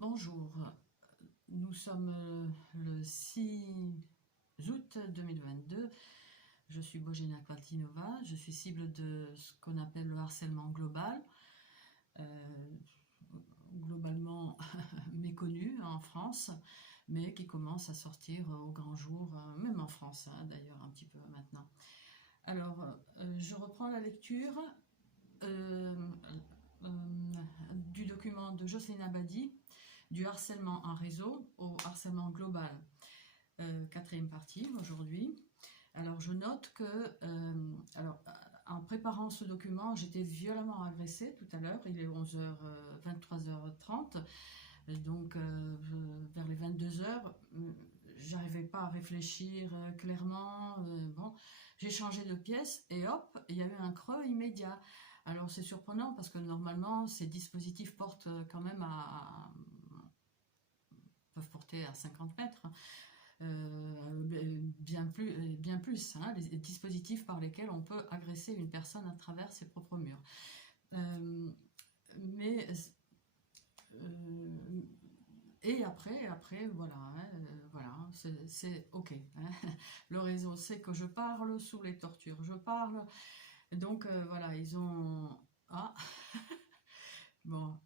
Bonjour, nous sommes le 6 août 2022. Je suis Bojena Kvatinova, je suis cible de ce qu'on appelle le harcèlement global, globalement méconnu en France, mais qui commence à sortir au grand jour, même en France d'ailleurs un petit peu maintenant. Alors, je reprends la lecture du document de Jocelyne Abadi, du harcèlement en réseau au harcèlement global. Quatrième partie aujourd'hui. Alors je note que, en préparant ce document, j'étais violemment agressée tout à l'heure, il est 11h, 23h30, donc vers les 22h, j'arrivais pas à réfléchir clairement, bon, j'ai changé de pièce et hop, il y a eu un creux immédiat. Alors c'est surprenant parce que normalement ces dispositifs portent quand même peuvent porter à 50 mètres, bien plus, hein, les dispositifs par lesquels on peut agresser une personne à travers ses propres murs. Et après voilà, voilà, c'est ok. Hein. Le réseau sait que je parle sous les tortures, je parle. Donc voilà, ils ont... Ah bon,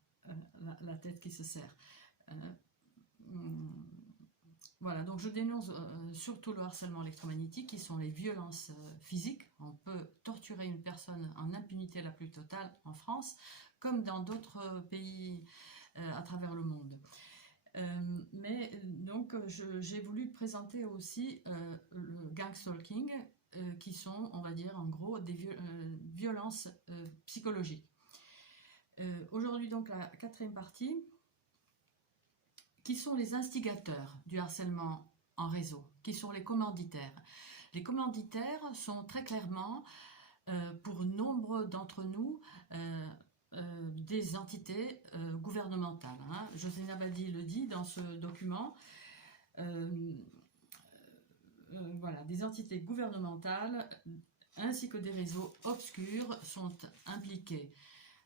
la tête qui se serre. Voilà, donc je dénonce surtout le harcèlement électromagnétique, qui sont les violences physiques. On peut torturer une personne en impunité la plus totale en France, comme dans d'autres pays à travers le monde. Mais donc j'ai voulu présenter aussi le gang stalking, qui sont, on va dire, en gros, des violences psychologiques. Aujourd'hui, donc, la quatrième partie, qui sont les instigateurs du harcèlement en réseau, qui sont les commanditaires. Les commanditaires sont très clairement, pour nombre d'entre nous, des entités gouvernementales. Hein. Jocelyne Abadi le dit dans ce document. Voilà, des entités gouvernementales ainsi que des réseaux obscurs sont impliqués.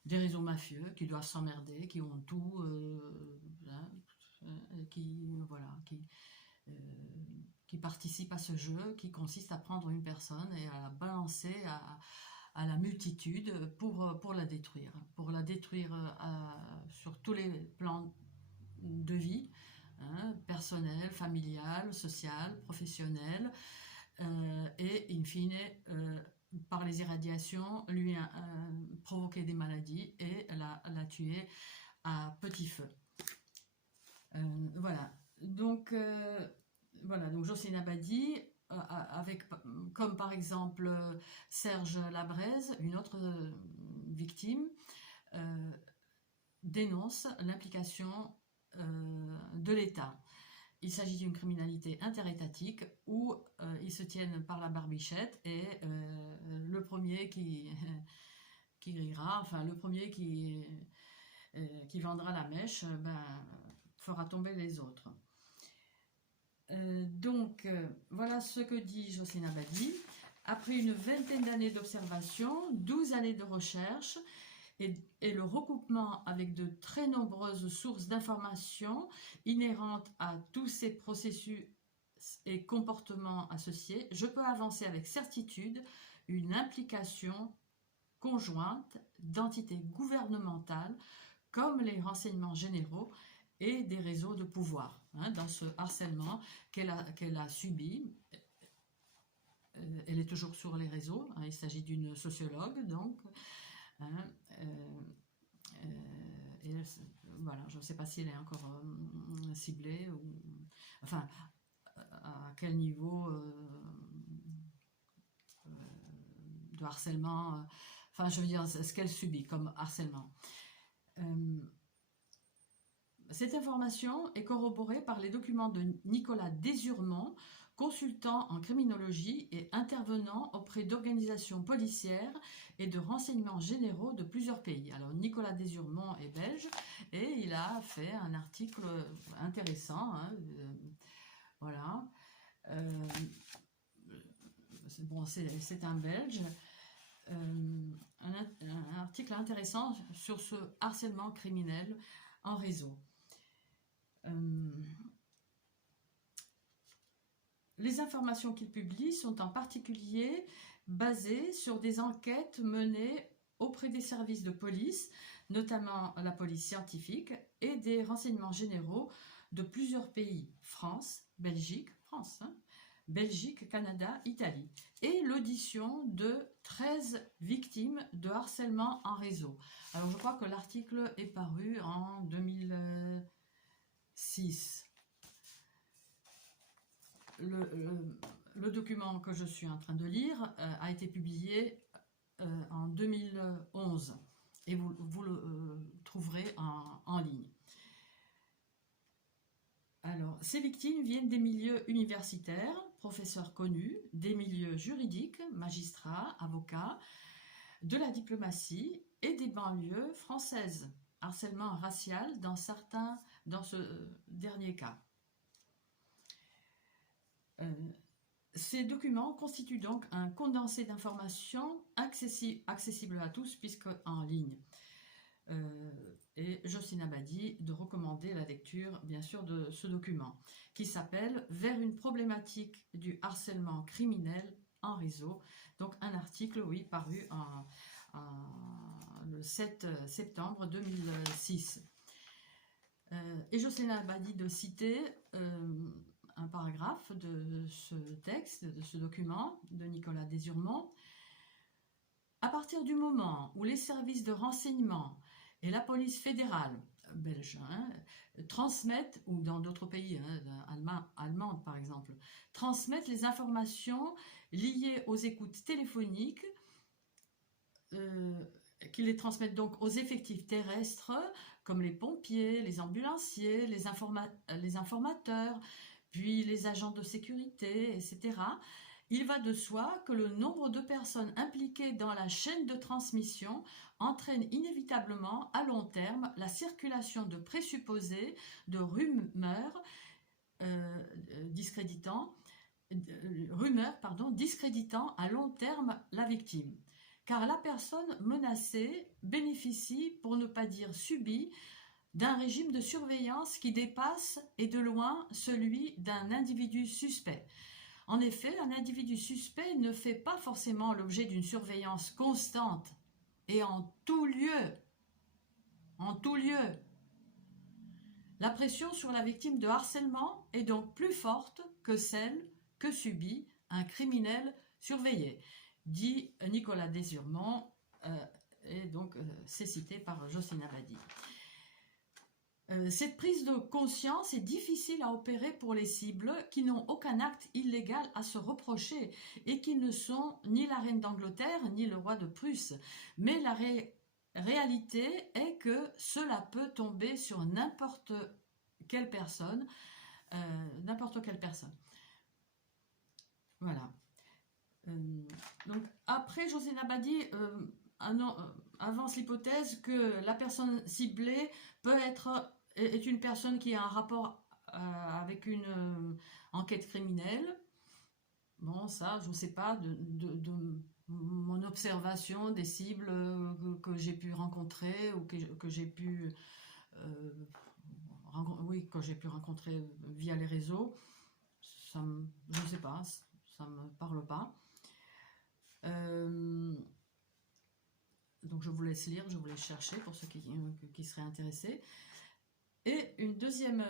Des réseaux mafieux qui doivent s'emmerder, qui ont tout, qui participent à ce jeu qui consiste à prendre une personne et à la balancer à la multitude pour la détruire. Pour la détruire sur tous les plans de vie, hein, personnel, familial, social, professionnel, et in fine, par les irradiations, lui provoquer des maladies et la tuer à petit feu. Voilà. Donc Jocelyne Abadi, avec comme par exemple Serge Labrèze, une autre victime, dénonce l'implication de l'État. Il s'agit d'une criminalité interétatique où ils se tiennent par la barbichette et le premier qui rira, enfin le premier qui vendra la mèche, fera tomber les autres. Voilà ce que dit Jocelyne Abadi. Après une vingtaine d'années d'observation, 12 années de recherche et le recoupement avec de très nombreuses sources d'informations inhérentes à tous ces processus et comportements associés, je peux avancer avec certitude une implication conjointe d'entités gouvernementales comme les renseignements généraux et des réseaux de pouvoir, hein, dans ce harcèlement qu'elle a subi. Elle est toujours sur les réseaux, hein, il s'agit d'une sociologue, donc, hein, et voilà, je ne sais pas si elle est encore ciblée, ou, enfin, à quel niveau de harcèlement, enfin, je veux dire, ce qu'elle subit comme harcèlement. Cette information est corroborée par les documents de Nicolas Désurmont, consultant en criminologie et intervenant auprès d'organisations policières et de renseignements généraux de plusieurs pays. Alors Nicolas Désurmont est belge et il a fait un article intéressant, hein, voilà. Bon, c'est un belge. Un article intéressant sur ce harcèlement criminel en réseau. Les informations qu'il publie sont en particulier basées sur des enquêtes menées auprès des services de police, notamment la police scientifique, et des renseignements généraux de plusieurs pays, Belgique, Canada, Italie, et l'audition de 13 victimes de harcèlement en réseau. Alors je crois que l'article est paru en 2006. Le document que je suis en train de lire a été publié en 2011 et vous le trouverez en ligne. Alors, ces victimes viennent des milieux universitaires, professeurs connus, des milieux juridiques, magistrats, avocats, de la diplomatie et des banlieues françaises. Harcèlement racial dans ce dernier cas. Ces documents constituent donc un condensé d'informations accessible à tous puisque en ligne. Et Jocelyne Abadi de recommander la lecture bien sûr de ce document qui s'appelle « Vers une problématique du harcèlement criminel en réseau ». Donc un article, oui, paru le 7 septembre 2006. Et Jocelyne Abadi de citer un paragraphe de ce texte, de ce document de Nicolas Desurmont. À partir du moment où les services de renseignement et la police fédérale belge transmettent, ou dans d'autres pays, allemande par exemple, transmettent les informations liées aux écoutes téléphoniques, qu'ils les transmettent donc aux effectifs terrestres, comme les pompiers, les ambulanciers, les informateurs, puis les agents de sécurité, etc. Il va de soi que le nombre de personnes impliquées dans la chaîne de transmission entraîne inévitablement à long terme la circulation de présupposés, de rumeurs discréditant à long terme la victime. Car la personne menacée bénéficie, pour ne pas dire subit, d'un régime de surveillance qui dépasse et de loin celui d'un individu suspect. En effet, un individu suspect ne fait pas forcément l'objet d'une surveillance constante et en tout lieu. En tout lieu. La pression sur la victime de harcèlement est donc plus forte que celle que subit un criminel surveillé, dit Nicolas Desurmont, et donc c'est cité par Jocelyne Abadi. Cette prise de conscience est difficile à opérer pour les cibles qui n'ont aucun acte illégal à se reprocher et qui ne sont ni la reine d'Angleterre ni le roi de Prusse. Mais la réalité est que cela peut tomber sur n'importe quelle personne. Voilà. Donc après, Jocelyne Abadi avance l'hypothèse que la personne ciblée est une personne qui a un rapport avec une enquête criminelle. Bon, ça, je ne sais pas, de mon observation des cibles que j'ai pu rencontrer ou que j'ai pu rencontrer via les réseaux. Je ne sais pas, ça ne me parle pas. Donc je vous laisse lire, je vous laisse chercher pour ceux qui seraient intéressés. Et une deuxième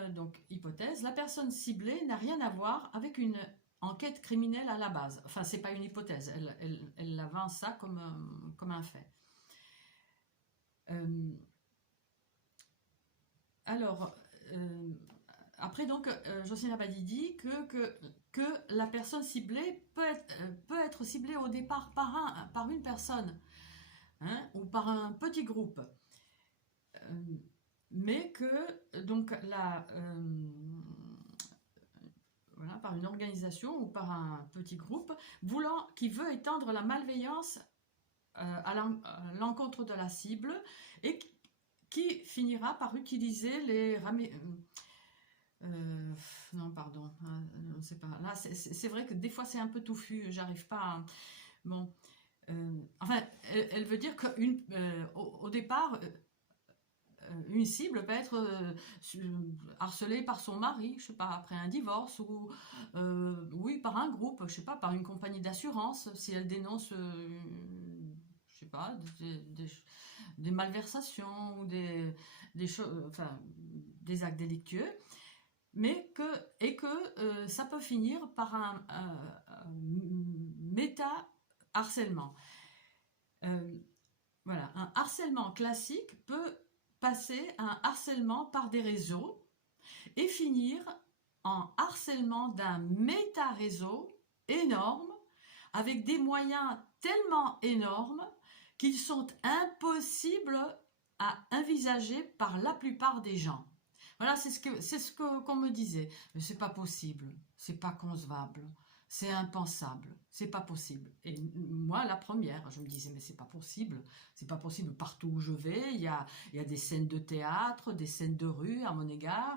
hypothèse, la personne ciblée n'a rien à voir avec une enquête criminelle à la base. Enfin, c'est pas une hypothèse, elle avance ça comme un fait. Après donc, Jocelyne Abadi dit que la personne ciblée peut être ciblée au départ par une personne, ou par un petit groupe, mais que donc par une organisation ou par un petit groupe qui veut étendre la malveillance à l'encontre de la cible et qui finira par utiliser les non, pardon, je sais pas. Là, c'est vrai que des fois c'est un peu touffu, j'arrive pas à... Bon, enfin, elle veut dire qu'au départ, une cible peut être harcelée par son mari, je sais pas, après un divorce, ou oui, par un groupe, je sais pas, par une compagnie d'assurance, si elle dénonce, je sais pas, des malversations ou des choses, enfin, des actes délictueux, mais que ça peut finir par un méta-harcèlement. Voilà, un harcèlement classique peut passer à un harcèlement par des réseaux et finir en harcèlement d'un méta-réseau énorme avec des moyens tellement énormes qu'ils sont impossibles à envisager par la plupart des gens. Voilà, c'est ce qu'on me disait. Mais c'est pas possible, c'est pas concevable, c'est impensable, c'est pas possible. Et moi, la première, je me disais, mais c'est pas possible partout où je vais. Il y a des scènes de théâtre, des scènes de rue à mon égard.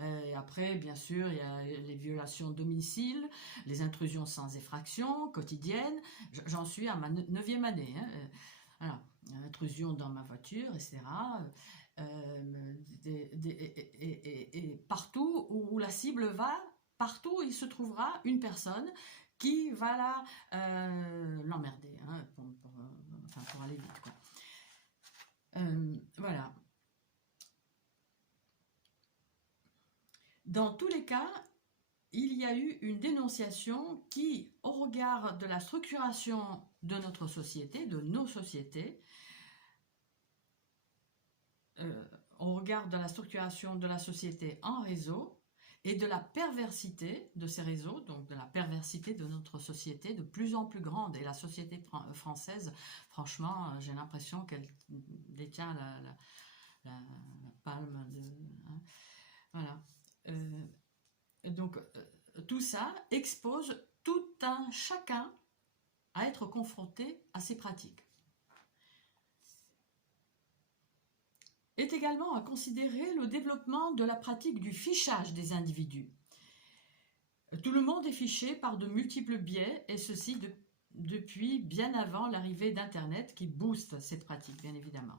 Et après, bien sûr, il y a les violations de domicile, les intrusions sans effraction quotidiennes. J'en suis à ma 9e année. Hein. Voilà, intrusion dans ma voiture, etc. Et partout où la cible va, partout il se trouvera une personne qui va l'emmerder, hein, pour aller vite, quoi. Voilà. Dans tous les cas, il y a eu une dénonciation qui, au regard de la structuration de notre société, de nos sociétés, au regard de la structuration de la société en réseau et de la perversité de ces réseaux, donc de la perversité de notre société de plus en plus grande. Et la société française, franchement, j'ai l'impression qu'elle détient la palme de... Hein, voilà. Donc, tout ça expose tout un chacun à être confronté à ces pratiques. Est également à considérer le développement de la pratique du fichage des individus. Tout le monde est fiché par de multiples biais, et ceci depuis bien avant l'arrivée d'Internet qui booste cette pratique, bien évidemment.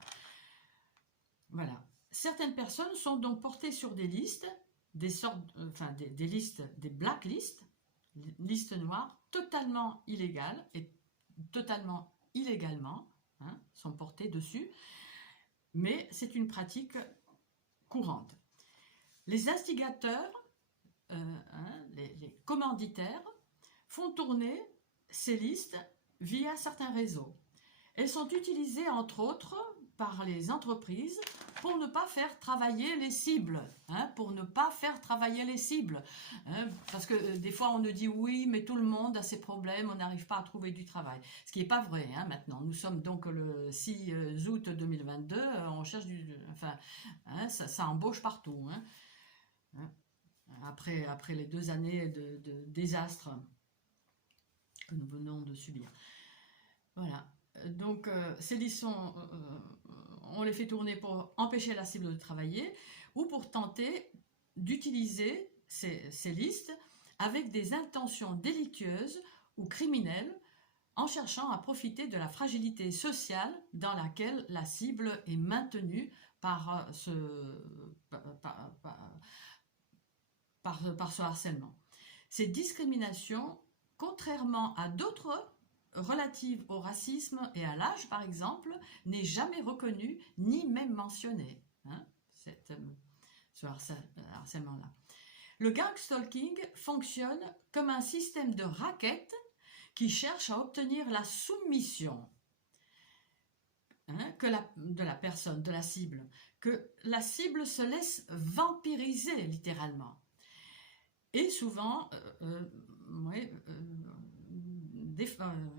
Voilà. Certaines personnes sont donc portées sur des listes, des listes, des blacklists, listes noires, totalement illégales et totalement illégalement, hein, sont portées dessus. Mais c'est une pratique courante. Les instigateurs, les commanditaires, font tourner ces listes via certains réseaux. Elles sont utilisées entre autres par les entreprises pour ne pas faire travailler les cibles, hein, parce que des fois on nous dit oui, mais tout le monde a ses problèmes, on n'arrive pas à trouver du travail, ce qui n'est pas vrai, hein, maintenant. Nous sommes donc le 6 août 2022, on cherche hein, ça embauche partout, hein. Après les 2 années de désastre que nous venons de subir. Voilà. Donc, ces listes on les fait tourner pour empêcher la cible de travailler ou pour tenter d'utiliser ces listes avec des intentions délictueuses ou criminelles en cherchant à profiter de la fragilité sociale dans laquelle la cible est maintenue par ce harcèlement. Ces discriminations, contrairement à d'autres relative au racisme et à l'âge, par exemple, n'est jamais reconnue ni même mentionnée, hein, ce harcèlement-là. Le gangstalking fonctionne comme un système de raquette qui cherche à obtenir la soumission, hein, de la personne, de la cible, que la cible se laisse vampiriser littéralement. Et souvent,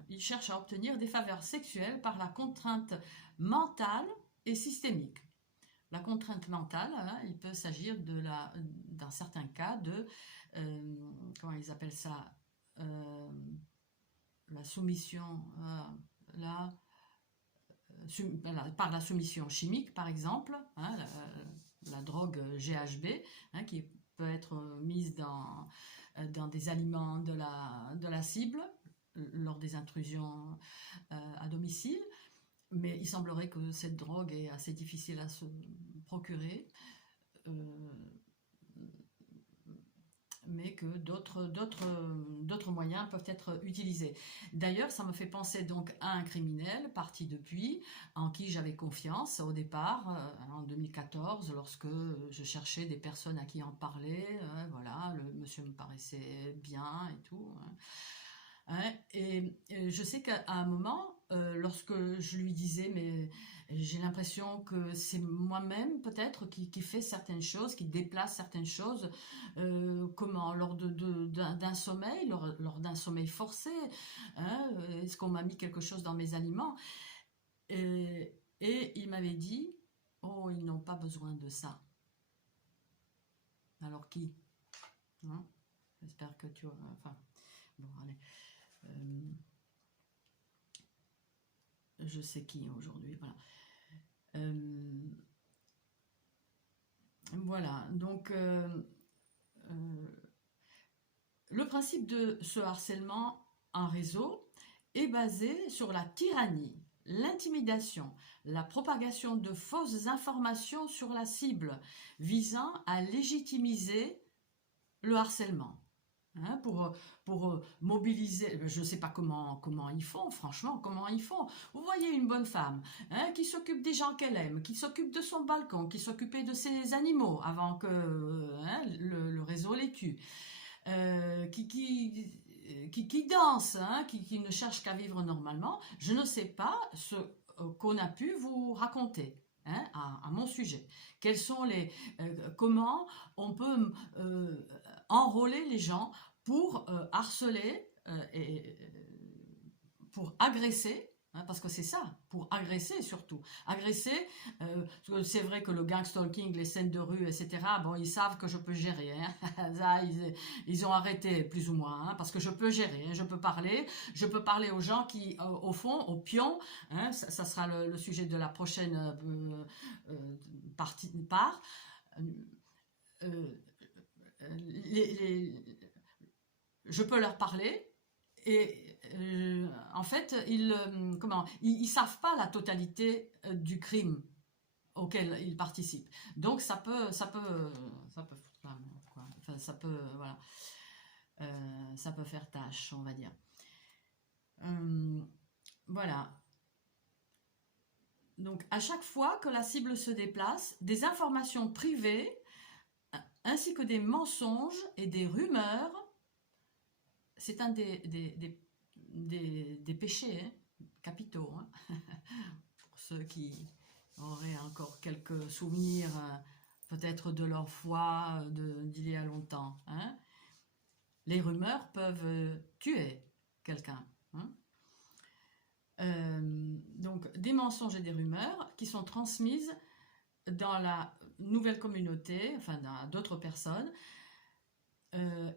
il cherche à obtenir des faveurs sexuelles par la contrainte mentale et systémique. La contrainte mentale, hein, il peut s'agir dans certains cas de, comment ils appellent ça, la soumission, par la soumission chimique, par exemple, hein, la drogue GHB, hein, qui peut être mise dans des aliments de la cible, lors des intrusions à domicile, Mais il semblerait que cette drogue est assez difficile à se procurer, euh, mais que d'autres moyens peuvent être utilisés. D'ailleurs, ça me fait penser donc à un criminel parti depuis, en qui j'avais confiance au départ, en 2014, lorsque je cherchais des personnes à qui en parler. Voilà, le monsieur me paraissait bien et tout. Hein. Et je sais qu'à un moment, lorsque je lui disais, mais j'ai l'impression que c'est moi-même peut-être qui fait certaines choses, qui déplace certaines choses, comment, lors d'un sommeil, lors d'un sommeil forcé, hein, est-ce qu'on m'a mis quelque chose dans mes aliments? Et il m'avait dit, oh, ils n'ont pas besoin de ça. Alors qui? Hein. J'espère que tu... Enfin, bon, allez. Euh, je sais qui aujourd'hui, voilà. Voilà, donc euh, le principe de ce harcèlement en réseau est basé sur la tyrannie, l'intimidation, la propagation de fausses informations sur la cible, visant à légitimiser le harcèlement. Hein, pour mobiliser, je ne sais pas comment ils font, franchement, comment ils font. Vous voyez une bonne femme, hein, qui s'occupe des gens qu'elle aime, qui s'occupe de son balcon, qui s'occupait de ses animaux avant que hein, le réseau les tue, qui danse, hein, qui ne cherche qu'à vivre normalement. Je ne sais pas ce qu'on a pu vous raconter. Hein, à mon sujet. Quels sont comment on peut enrôler les gens pour harceler et pour agresser, hein, parce que c'est ça, pour agresser surtout. Agresser, c'est vrai que le gang stalking, les scènes de rue, etc., bon, ils savent que je peux gérer. Hein. Ça, ils ont arrêté plus ou moins, hein, parce que je peux gérer, hein, je peux parler aux gens qui, au fond, aux pions, hein, ça sera le sujet de la prochaine part. Je peux leur parler et en fait ils savent pas la totalité du crime auquel ils participent, donc ça peut foutre la merde, quoi. Enfin, ça peut voilà, ça peut faire tâche, on va dire. Voilà, donc à chaque fois que la cible se déplace, des informations privées ainsi que des mensonges et des rumeurs, c'est un des péchés, hein, capitaux, hein, pour ceux qui auraient encore quelques souvenirs peut-être de leur foi d'il y a longtemps. Hein. Les rumeurs peuvent tuer quelqu'un. Hein. Donc des mensonges et des rumeurs qui sont transmises dans la nouvelle communauté, enfin dans d'autres personnes,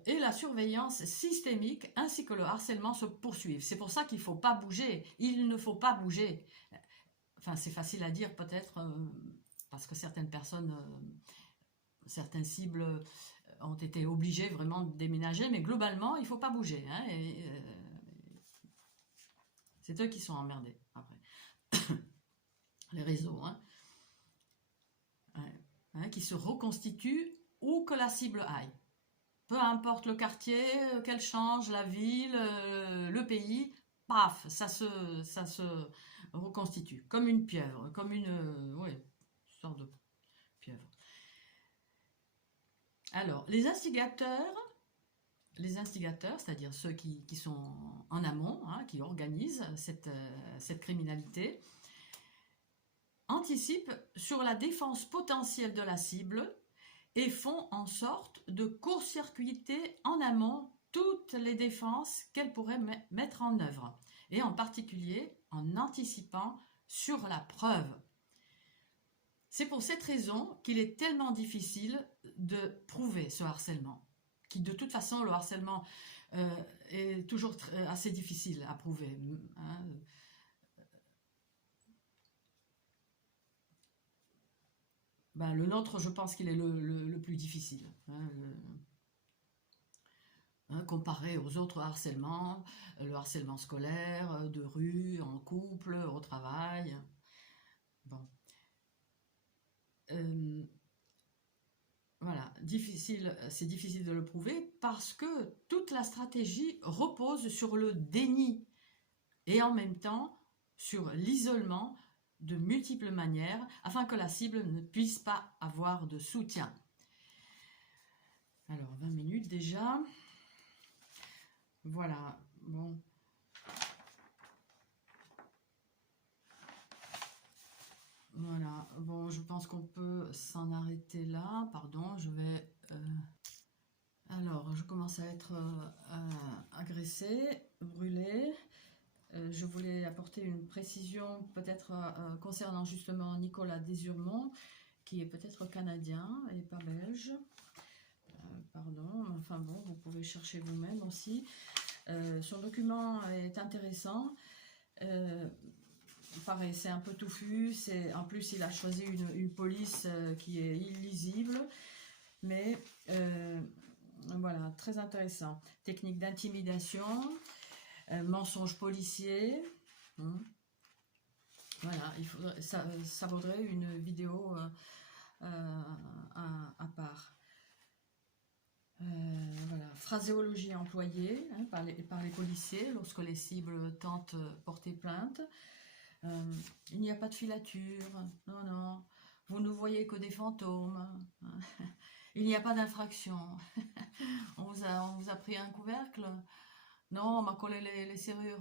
et la surveillance systémique ainsi que le harcèlement se poursuivent. C'est pour ça qu'il ne faut pas bouger. Il ne faut pas bouger. Enfin, c'est facile à dire peut-être, parce que certaines personnes, certaines cibles ont été obligées vraiment de déménager, mais globalement, il ne faut pas bouger. Hein, c'est eux qui sont emmerdés après. Les réseaux, hein. Ouais. Hein, qui se reconstituent où que la cible aille. Peu importe le quartier, qu'elle change, la ville, le pays, paf, ça se reconstitue. Comme une pieuvre, comme une sorte de pieuvre. Alors, les instigateurs, c'est-à-dire ceux qui sont en amont, hein, qui organisent cette criminalité, anticipent sur la défense potentielle de la cible et font en sorte de court-circuiter en amont toutes les défenses qu'elle pourrait mettre en œuvre, et en particulier en anticipant sur la preuve. C'est pour cette raison qu'il est tellement difficile de prouver ce harcèlement, qui de toute façon, le harcèlement est toujours assez difficile à prouver. Hein. Ben, le nôtre, je pense qu'il est le plus difficile. Hein, hein, comparé aux autres harcèlements, le harcèlement scolaire, de rue, en couple, au travail. Bon. Voilà, c'est difficile de le prouver parce que toute la stratégie repose sur le déni et en même temps sur l'isolement de multiples manières afin que la cible ne puisse pas avoir de soutien. Alors, 20 minutes déjà. Voilà, bon. Voilà, bon, je pense qu'on peut s'en arrêter là. Pardon, je vais... Alors, je commence à être agressée, brûlée. Je voulais apporter une précision peut-être concernant justement Nicolas Désurmont, qui est peut-être canadien et pas belge. Pardon, enfin bon, vous pouvez chercher vous-même aussi. Son document est intéressant. Pareil, c'est un peu touffu. En plus, il a choisi une police qui est illisible. Mais voilà, très intéressant. Technique d'intimidation, mensonge policier. Voilà, ça vaudrait une vidéo à part. Voilà. Phraséologie employée par les policiers lorsque les cibles tentent porter plainte. Il n'y a pas de filature, non, non, vous ne voyez que des fantômes, il n'y a pas d'infraction, on vous a pris un couvercle, non, on m'a collé les serrures,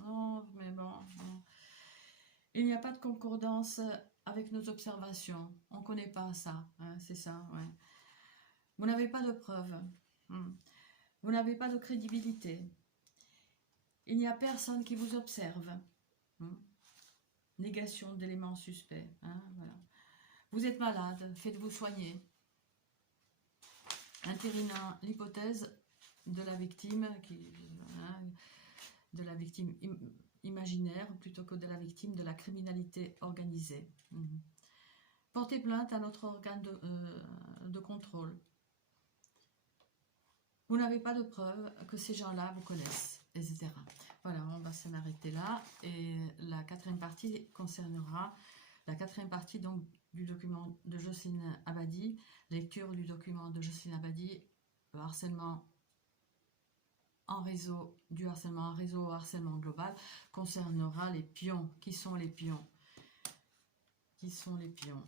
non, mais bon, non. Il n'y a pas de concordance avec nos observations, on ne connaît pas ça, c'est ça, ouais. Vous n'avez pas de preuves, vous n'avez pas de crédibilité, il n'y a personne qui vous observe. Négation d'éléments suspects. Voilà. Vous êtes malade, faites-vous soigner. Intérinant l'hypothèse de la victime, de la victime imaginaire plutôt que de la victime de la criminalité organisée. Portez plainte à notre organe de contrôle. Vous n'avez pas de preuve que ces gens-là vous connaissent, etc. Voilà, on va s'en arrêter là. Et la quatrième partie concernera la quatrième partie donc, du document de Jocelyne Abadi, lecture du document de Jocelyne Abadi, le harcèlement en réseau, du harcèlement en réseau au harcèlement global, concernera les pions. Qui sont les pions? Qui sont les pions?